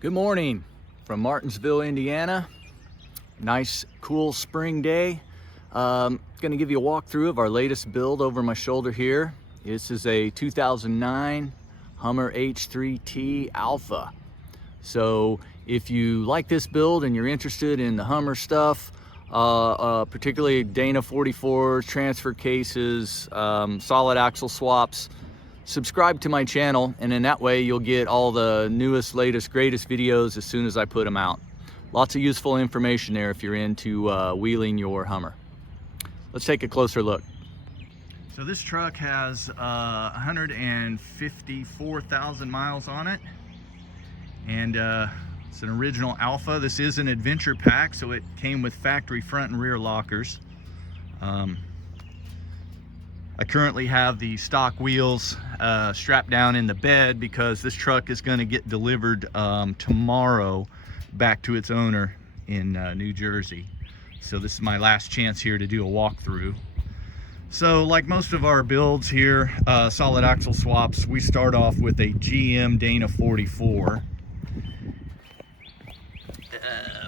Good morning from Martinsville, Indiana. Nice, cool spring day. Going to give you a walkthrough of our latest build over my shoulder here. This is a 2009 Hummer H3T Alpha. So if you like this build and you're interested in the Hummer stuff, particularly Dana 44s, transfer cases, solid axle swaps, subscribe to my channel, and in that way you'll get all the newest, latest, greatest videos as soon as I put them out. Lots of useful information there if you're into wheeling your Hummer. Let's take a closer look. So this truck has 154,000 miles on it, and it's an original Alpha. This is an adventure pack, so it came with factory front and rear lockers. I currently have the stock wheels strapped down in the bed because this truck is going to get delivered tomorrow back to its owner in New Jersey. So this is my last chance here to do a walkthrough. So like most of our builds here, solid axle swaps, we start off with a GM Dana 44.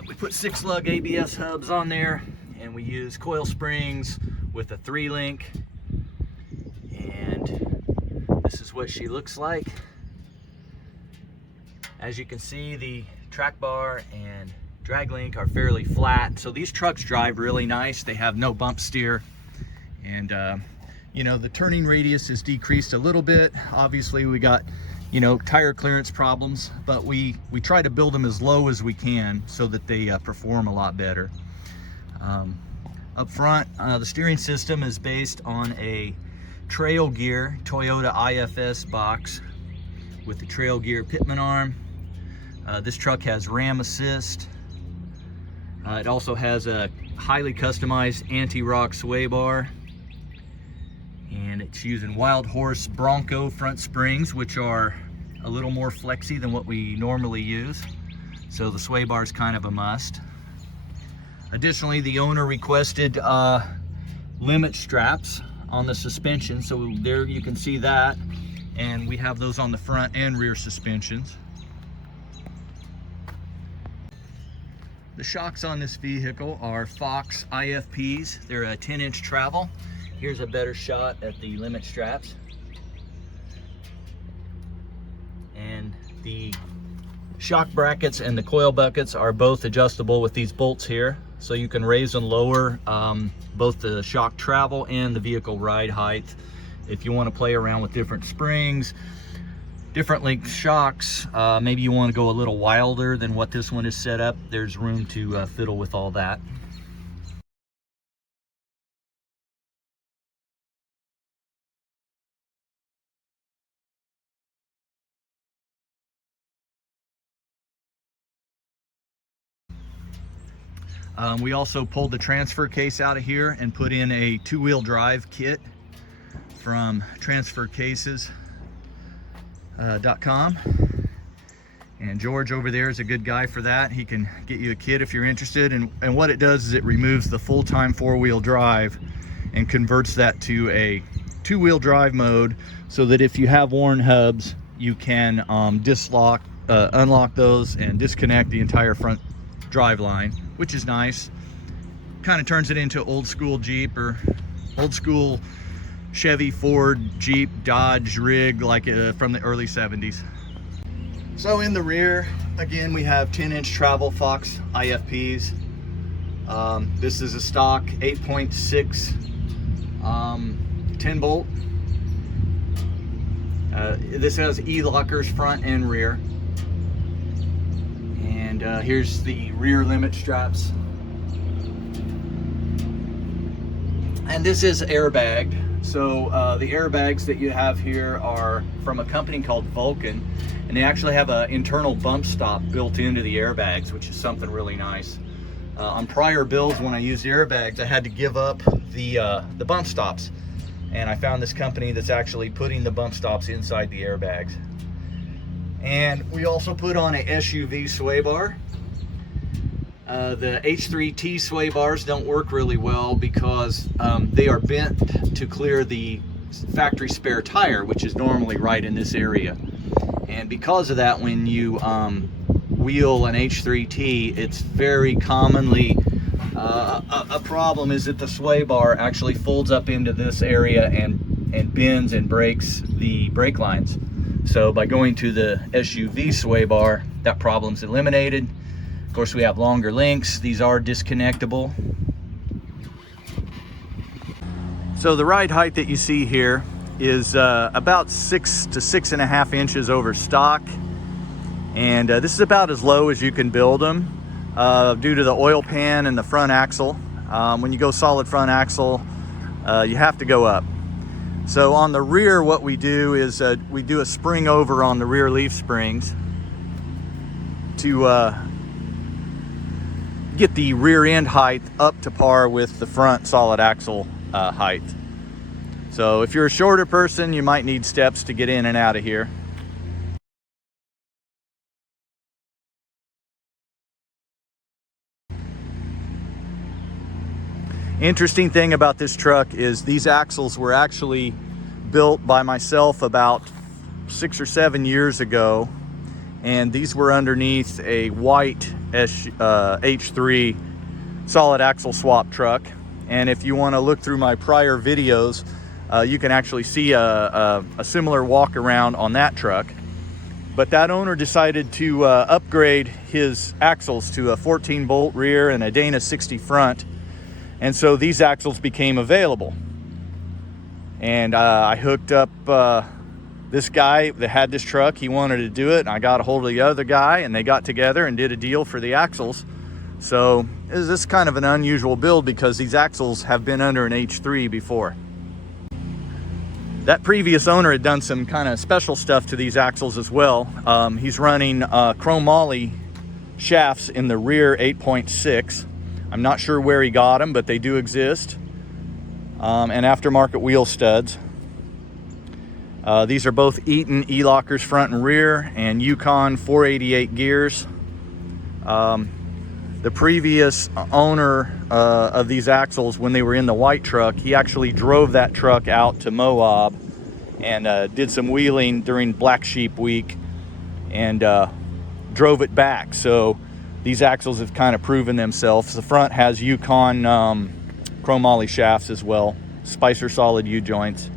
We put 6-lug ABS hubs on there, and we use coil springs with a 3-link. This is what she looks like. As you can see, the track bar and drag link are fairly flat, so these trucks drive really nice. They have no bump steer, and you know, the turning radius is decreased a little bit. Obviously we got, you know, tire clearance problems, but we try to build them as low as we can so that they perform a lot better. Up front, the steering system is based on a Trail Gear Toyota IFS box with the Trail Gear pitman arm. This truck has ram assist. It also has a highly customized anti-rock sway bar, and it's using Wild Horse Bronco front springs, which are a little more flexy than what we normally use, so the sway bar is kind of a must. Additionally, the owner requested limit straps on the suspension, so there you can see that, and we have those on the front and rear suspensions. The shocks on this vehicle are Fox IFPs. They're a 10-inch travel. Here's a better shot at the limit straps, and the shock brackets and the coil buckets are both adjustable with these bolts here, so you can raise and lower both the shock travel and the vehicle ride height if you want to play around with different springs, different length shocks. Maybe you want to go a little wilder than what this one is set up. There's room to fiddle with all that. We also pulled the transfer case out of here and put in a 2-wheel drive kit from transfercases.com. And George over there is a good guy for that. He can get you a kit if you're interested. And what it does is it removes the full-time 4-wheel drive and converts that to a 2-wheel drive mode, so that if you have worn hubs, you can unlock those and disconnect the entire front drive line, which is nice. Kind of turns it into old school Jeep or old school Chevy, Ford, Jeep, Dodge rig, like from the early 70s. So in the rear, again, we have 10-inch travel Fox IFPs. This is a stock 8.6 10 bolt. This has E-lockers front and rear. And here's the rear limit straps. And this is airbagged. So the airbags that you have here are from a company called Vulcan, and they actually have an internal bump stop built into the airbags, which is something really nice. On prior builds, when I used airbags, I had to give up the bump stops, and I found this company that's actually putting the bump stops inside the airbags. And we also put on a SUV sway bar. The H3T sway bars don't work really well because they are bent to clear the factory spare tire, which is normally right in this area. And because of that, when you wheel an H3T, it's very commonly a problem is that the sway bar actually folds up into this area and bends and breaks the brake lines. So by going to the SUV sway bar, that problem's eliminated. Of course, we have longer links. These are disconnectable. So the ride height that you see here is about 6 to 6.5 inches over stock. And this is about as low as you can build them due to the oil pan and the front axle. When you go solid front axle, you have to go up. So on the rear, what we do is we do a spring over on the rear leaf springs to get the rear end height up to par with the front solid axle height. So if you're a shorter person, you might need steps to get in and out of here. Interesting thing about this truck is these axles were actually built by myself about 6 or 7 years ago, and these were underneath a white H3 solid axle swap truck. And if you want to look through my prior videos, you can actually see a similar walk around on that truck. But that owner decided to upgrade his axles to a 14 bolt rear and a Dana 60 front. And so these axles became available. And I hooked up this guy that had this truck. He wanted to do it, and I got a hold of the other guy, and they got together and did a deal for the axles. So this is kind of an unusual build because these axles have been under an H3 before. That previous owner had done some kind of special stuff to these axles as well. He's running chromoly shafts in the rear 8.6. I'm not sure where he got them, but they do exist. And aftermarket wheel studs. These are both Eaton E-lockers front and rear, and Yukon 488 gears. The previous owner of these axles, when they were in the white truck, he actually drove that truck out to Moab and did some wheeling during Black Sheep week and drove it back. So these axles have kind of proven themselves. The front has Yukon chromoly shafts as well, Spicer solid U-joints.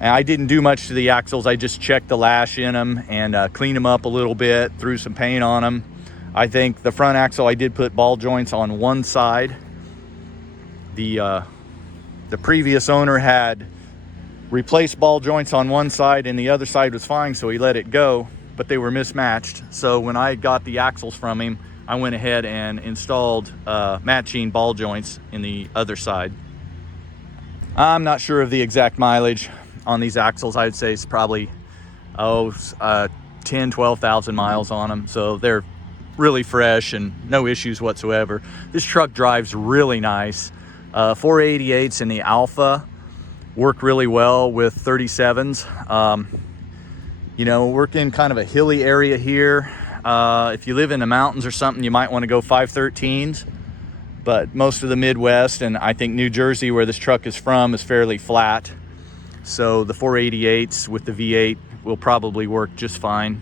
And I didn't do much to the axles. I just checked the lash in them and cleaned them up a little bit, threw some paint on them. I think the front axle, I did put ball joints on one side. The previous owner had replaced ball joints on one side and the other side was fine, so he let it go, but they were mismatched. So when I got the axles from him, I went ahead and installed matching ball joints in the other side. I'm not sure of the exact mileage on these axles. I'd say it's probably 10,000-12,000 miles on them, so they're really fresh and no issues whatsoever. This truck drives really nice. 488s in the Alpha work really well with 37s. You know, we're in kind of a hilly area here. If you live in the mountains or something, you might want to go 513s, but most of the Midwest, and I think New Jersey, where this truck is from, is fairly flat. So the 488s with the V8 will probably work just fine.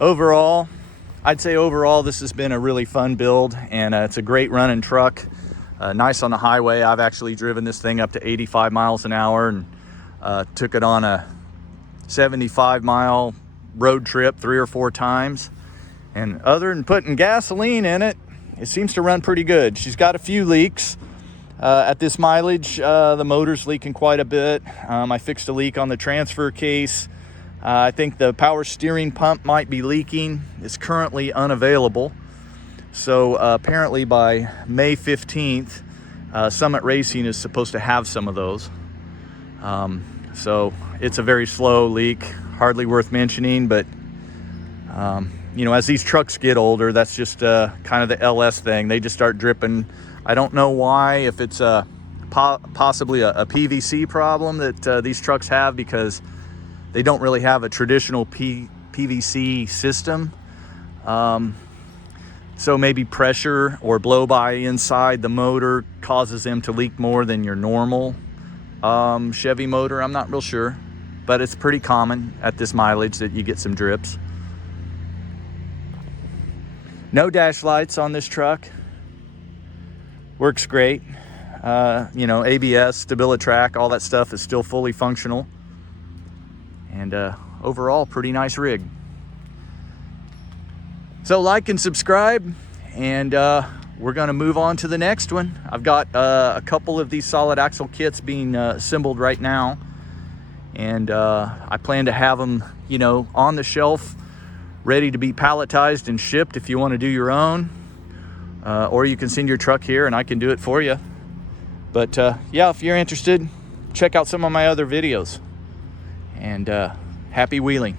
Overall, I'd say overall this has been a really fun build, and it's a great running truck. Nice on the highway. I've actually driven this thing up to 85 miles an hour and took it on a 75-mile road trip 3 or 4 times. And other than putting gasoline in it, it seems to run pretty good. She's got a few leaks. At this mileage, the motor's leaking quite a bit. I fixed a leak on the transfer case. I think the power steering pump might be leaking. It's currently unavailable. So apparently by May 15th, Summit Racing is supposed to have some of those. So it's a very slow leak, hardly worth mentioning, but you know, as these trucks get older, that's just kind of the LS thing. They just start dripping. I don't know why, if it's possibly a PVC problem that these trucks have, because they don't really have a traditional PVC system. So maybe pressure or blow-by inside the motor causes them to leak more than your normal Chevy motor. I'm not real sure. but it's pretty common at this mileage that you get some drips. No dash lights on this truck. Works great. You know, ABS, StabiliTrak, all that stuff is still fully functional. And overall, pretty nice rig. So like and subscribe, and we're gonna move on to the next one. I've got a couple of these solid axle kits being assembled right now. And I plan to have them, you know, on the shelf, ready to be palletized and shipped if you want to do your own. Or you can send your truck here and I can do it for you. But yeah, if you're interested, check out some of my other videos. And happy wheeling.